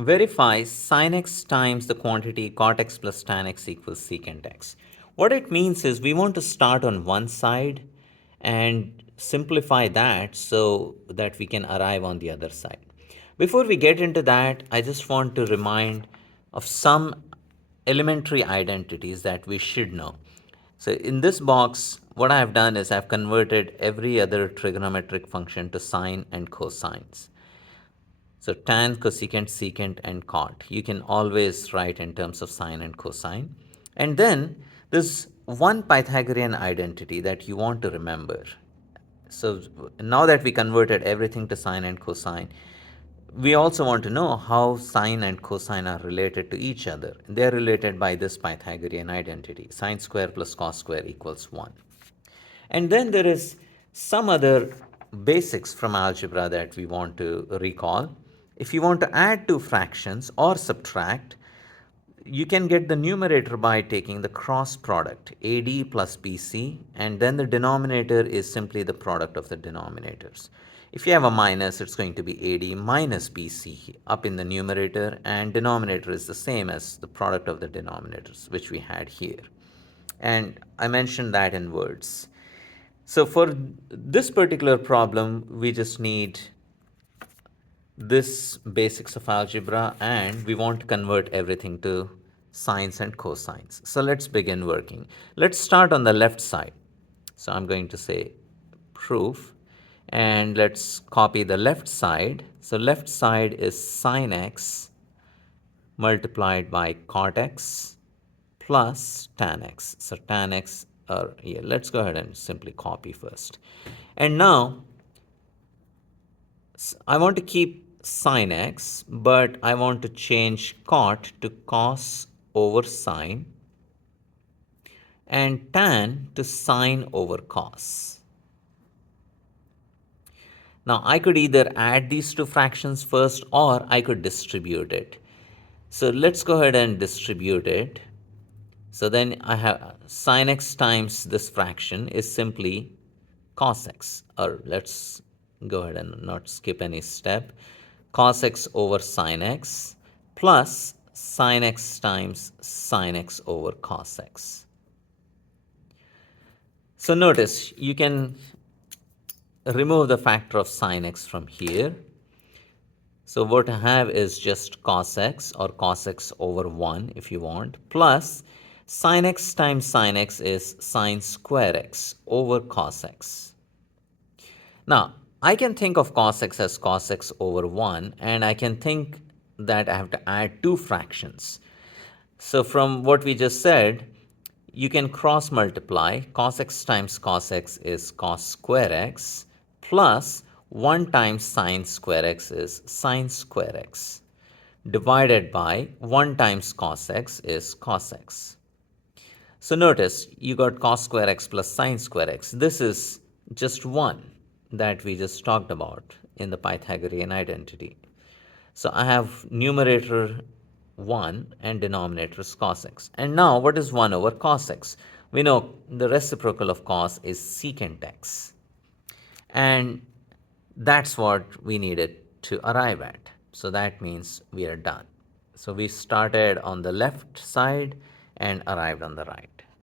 verify sin x times the quantity cot x plus tan x equals secant x. What it means is we want to start on one side and simplify that so that we can arrive on the other side. Before we get into that, I just want to remind of some elementary identities that we should know. So in this box, what I have done is I've converted every other trigonometric function to sine and cosines. So tan, cosecant, secant, and cot, you can always write in terms of sine and cosine. And then there's one Pythagorean identity that you want to remember. So now that we converted everything to sine and cosine, we also want to know how sine and cosine are related to each other. They are related by this Pythagorean identity. Sine square plus cos square equals 1. And then there is some other basics from algebra that we want to recall. If you want to add two fractions or subtract, you can get the numerator by taking the cross product, AD plus BC, and then the denominator is simply the product of the denominators. If you have a minus, it's going to be AD minus BC up in the numerator, and denominator is the same as the product of the denominators, which we had here. And I mentioned that in words. So for this particular problem, we just need this basics of algebra, and we want to convert everything to sines and cosines. So let's begin working. Let's start on the left side. So I'm going to say proof, and let's copy the left side. So left side is sin x multiplied by cot x plus tan x. So tan x, let's go ahead and simply copy first. And now I want to keep sin x, but I want to change cot to cos over sine and tan to sine over cos. Now I could either add these two fractions first or I could distribute it. So let's go ahead and distribute it. So then I have sin x times this fraction is simply cos x, or let's go ahead and not skip any step. Cos x over sin x plus sin x times sin x over cos x. So notice you can remove the factor of sin x from here. So what I have is just cos x, or cos x over 1 if you want, plus sin x times sin x is sin square x over cos x. Now, I can think of cos x as cos x over 1, and I can think that I have to add two fractions. So from what we just said, you can cross multiply. Cos x times cos x is cos square x, plus 1 times sin square x is sin square x, divided by 1 times cos x is cos x. So notice you got cos square x plus sin square x. This is just 1 that we just talked about in the Pythagorean identity. So I have numerator 1 and denominator is cos x. And now what is 1 over cos x? We know the reciprocal of cos is secant x. And that's what we needed to arrive at. So that means we are done. So we started on the left side and arrived on the right.